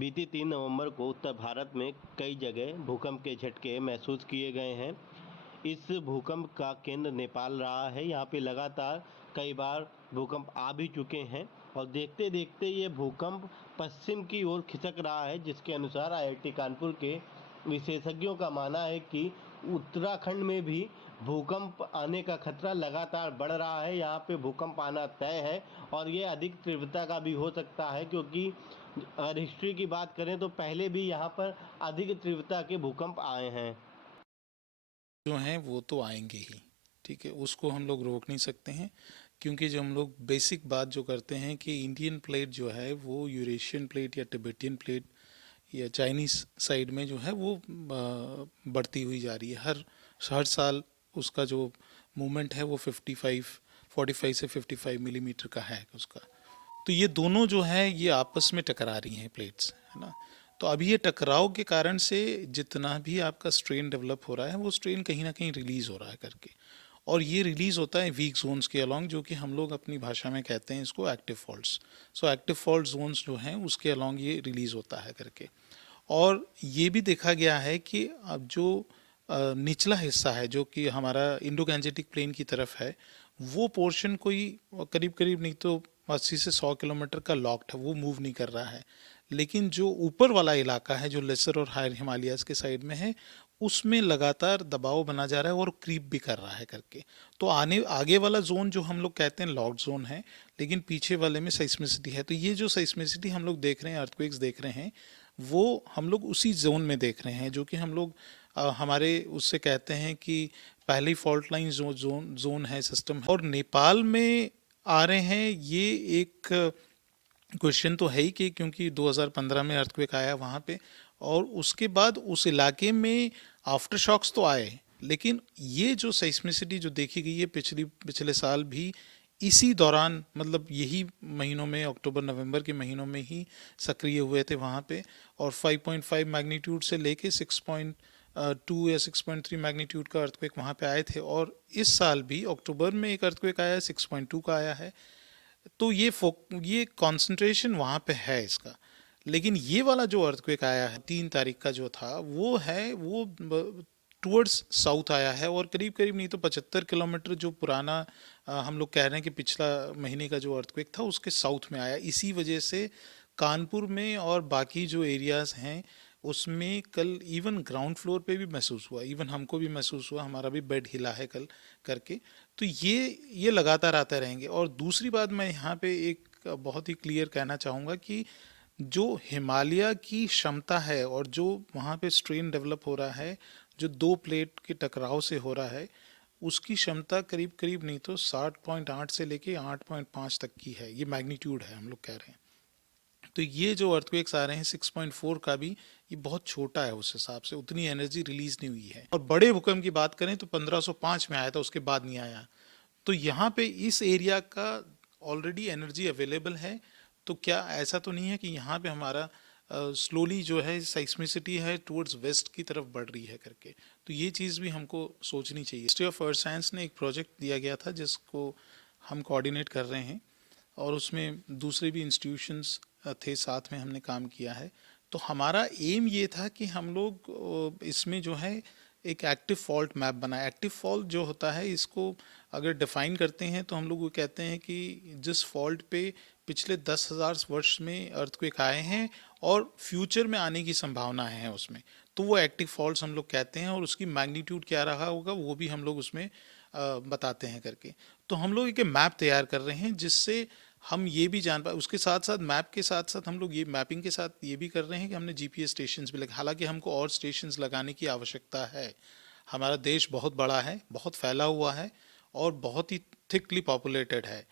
बीती 3 नवंबर को उत्तर भारत में कई जगह भूकंप के झटके महसूस किए गए हैं। इस भूकंप का केंद्र नेपाल रहा है। यहाँ पे लगातार कई बार भूकंप आ भी चुके हैं और देखते देखते ये भूकंप पश्चिम की ओर खिसक रहा है, जिसके अनुसार आईआईटी कानपुर के विशेषज्ञों का मानना है कि उत्तराखंड में भी भूकंप आने का खतरा लगातार बढ़ रहा है। यहाँ पे भूकंप आना तय है और ये अधिक तीव्रता का भी हो सकता है, क्योंकि अगर हिस्ट्री की बात करें तो पहले भी यहाँ पर अधिक तीव्रता के भूकंप आए हैं। जो हैं वो तो आएंगे ही। ठीक है, उसको हम लोग रोक नहीं सकते हैं, क्योंकि जो हम लोग बेसिक बात जो करते हैं कि इंडियन प्लेट जो है वो यूरेशियन प्लेट या तिब्बतियन प्लेट या चाइनीज़ साइड में जो है वो बढ़ती हुई जा रही है। हर साल उसका जो मूवमेंट है वो 45 से 55 मिलीमीटर का है उसका। तो ये दोनों जो है ये आपस में टकरा रही हैं प्लेट्स, है ना। तो अभी ये टकराव के कारण से जितना भी आपका स्ट्रेन डेवलप हो रहा है वो स्ट्रेन कहीं ना कहीं रिलीज हो रहा है करके, और ये रिलीज होता है वीक जोन्स के अलोंग, जो कि हम लोग अपनी भाषा में कहते हैं इसको active faults. So active fault zones जो हैं उसके अलोंग ये रिलीज होता है करके। और ये भी देखा गया है कि अब जो निचला हिस्सा है जो कि हमारा इंडो गैंजेटिक प्लेन की तरफ है, वो पोर्शन कोई करीब करीब नहीं तो 80 से 100 किलोमीटर का लॉक्ड है, वो मूव नहीं कर रहा है। लेकिन जो ऊपर वाला इलाका है जो लेसर और हायर हिमालयाज के साइड में है, उसमें लगातार दबाव बना जा रहा है और क्रीप भी कर रहा है करके। तो आने आगे वाला जोन जो हम लोग कहते हैं लॉक्ड जोन है, लेकिन पीछे वाले में साइस्मिसिटी है। तो ये जो साइस्मिसिटी हम लोग देख रहे हैं, अर्थक्वेक्स देख रहे हैं, वो हम लोग उसी जोन में देख रहे हैं जो कि हम लोग हमारे उससे कहते हैं कि पहली फॉल्ट लाइन जोन है सिस्टम। और नेपाल में आ रहे हैं ये एक क्वेश्चन तो है ही कि क्योंकि 2015 में अर्थक्वेक आया वहाँ पे, और उसके बाद उस इलाके में आफ्टर शॉक्स तो आए, लेकिन ये जो सेस्मिसिटी जो देखी गई है पिछले साल भी इसी दौरान, मतलब यही महीनों में, अक्टूबर नवंबर के महीनों में ही सक्रिय हुए थे वहाँ पे। और 5.5 मैग्नीट्यूड से लेके 6.2 या 6.3 मैग्नीट्यूड का अर्थक्वेक वहाँ पे आए थे। और इस साल भी अक्टूबर में एक अर्थक्वेक आया है, 6.2 का आया है। तो ये कंसंट्रेशन वहाँ पे है इसका। लेकिन ये वाला जो अर्थक्वेक आया है 3 तारीख का जो था, वो है वो टुवर्ड्स साउथ आया है, और करीब करीब नहीं तो 75 किलोमीटर जो पुराना हम लोग कह रहे हैं कि पिछला महीने का जो अर्थक्वेक था उसके साउथ में आया। इसी वजह से कानपुर में और बाकी जो एरियाज हैं उसमें कल इवन ग्राउंड फ्लोर पे भी महसूस हुआ, इवन हमको भी महसूस हुआ, हमारा भी बेड हिला है कल करके। तो ये लगातार आते रहेंगे। और दूसरी बात मैं यहाँ पे एक बहुत ही क्लियर कहना चाहूँगा कि जो हिमालय की क्षमता है और जो वहाँ पे स्ट्रेन डेवलप हो रहा है, जो दो प्लेट के टकराव से हो रहा है, उसकी क्षमता करीब करीब नहीं तो 7.8 से लेके 8.5 तक की है। ये मैग्नीट्यूड है हम लोग कह रहे हैं। तो ये जो अर्थक्वेक्स आ रहे हैं 6.4 का भी, ये बहुत छोटा है, उस हिसाब से उतनी एनर्जी रिलीज नहीं हुई है। और बड़े भूकंप की बात करें तो 1505 में आया था, उसके बाद नहीं आया। तो यहाँ पे इस एरिया का ऑलरेडी एनर्जी अवेलेबल है। तो क्या ऐसा तो नहीं है कि यहाँ पे हमारा स्लोली जो है साइस्मिसिटी है टुवर्ड्स वेस्ट की तरफ बढ़ रही है करके। तो ये चीज़ भी हमको सोचनी चाहिए। मिनिस्ट्री ऑफ अर्थ साइंस ने एक प्रोजेक्ट दिया गया था जिसको हम कोऑर्डिनेट कर रहे हैं, और उसमें दूसरे भी इंस्टीट्यूशंस थे, साथ में हमने काम किया है। तो हमारा एम ये था कि हम लोग इसमें जो है एक एक्टिव फॉल्ट मैप बनाए। एक्टिव फॉल्ट जो होता है, इसको अगर डिफाइन करते हैं तो हम लोग वो कहते हैं कि जिस फॉल्ट पे पिछले 10,000 वर्ष में अर्थक्वेक आए हैं और फ्यूचर में आने की संभावना है उसमें, तो वो एक्टिव फॉल्ट्स हम लोग कहते हैं। और उसकी मैग्नीट्यूड क्या रहा होगा वो भी हम लोग उसमें बताते हैं करके। तो हम लोग एक मैप तैयार कर रहे हैं जिससे हम ये भी जान पाए। उसके साथ साथ मैप के साथ साथ हम लोग ये मैपिंग के साथ ये भी कर रहे हैं कि हमने जीपीएस स्टेशंस भी लगा, हालांकि हमको और स्टेशंस लगाने की आवश्यकता है। हमारा देश बहुत बड़ा है, बहुत फैला हुआ है और बहुत ही थिकली पॉपुलेटेड है,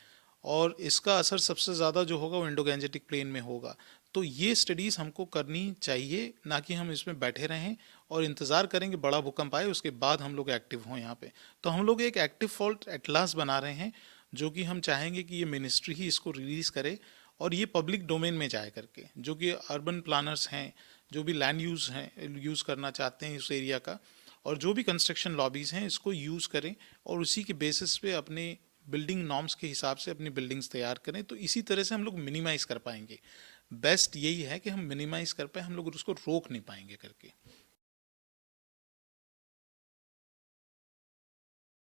और इसका असर सबसे ज़्यादा जो होगा वो इंडो गैंजेटिक प्लेन में होगा। तो ये स्टडीज़ हमको करनी चाहिए, ना कि हम इसमें बैठे रहें और इंतज़ार करें कि बड़ा भूकंप आए उसके बाद हम लोग एक्टिव हों यहाँ पे। तो हम लोग एक एक्टिव फॉल्ट एटलास बना रहे हैं, जो कि हम चाहेंगे कि ये मिनिस्ट्री ही इसको रिलीज़ करे और ये पब्लिक डोमेन में जाए करके। जो कि अर्बन प्लानर्स हैं, जो भी लैंड यूज़ करना चाहते हैं इस एरिया का, और जो भी कंस्ट्रक्शन लॉबीज़ हैं, इसको यूज़ करें और उसी के बेसिस पे अपने बिल्डिंग नॉर्म्स के हिसाब से अपनी बिल्डिंग्स तैयार करें। तो इसी तरह से हम लोग मिनिमाइज़ कर पाएंगे। बेस्ट यही है कि हम मिनिमाइज कर पाए, हम लोग उसको रोक नहीं पाएंगे करके।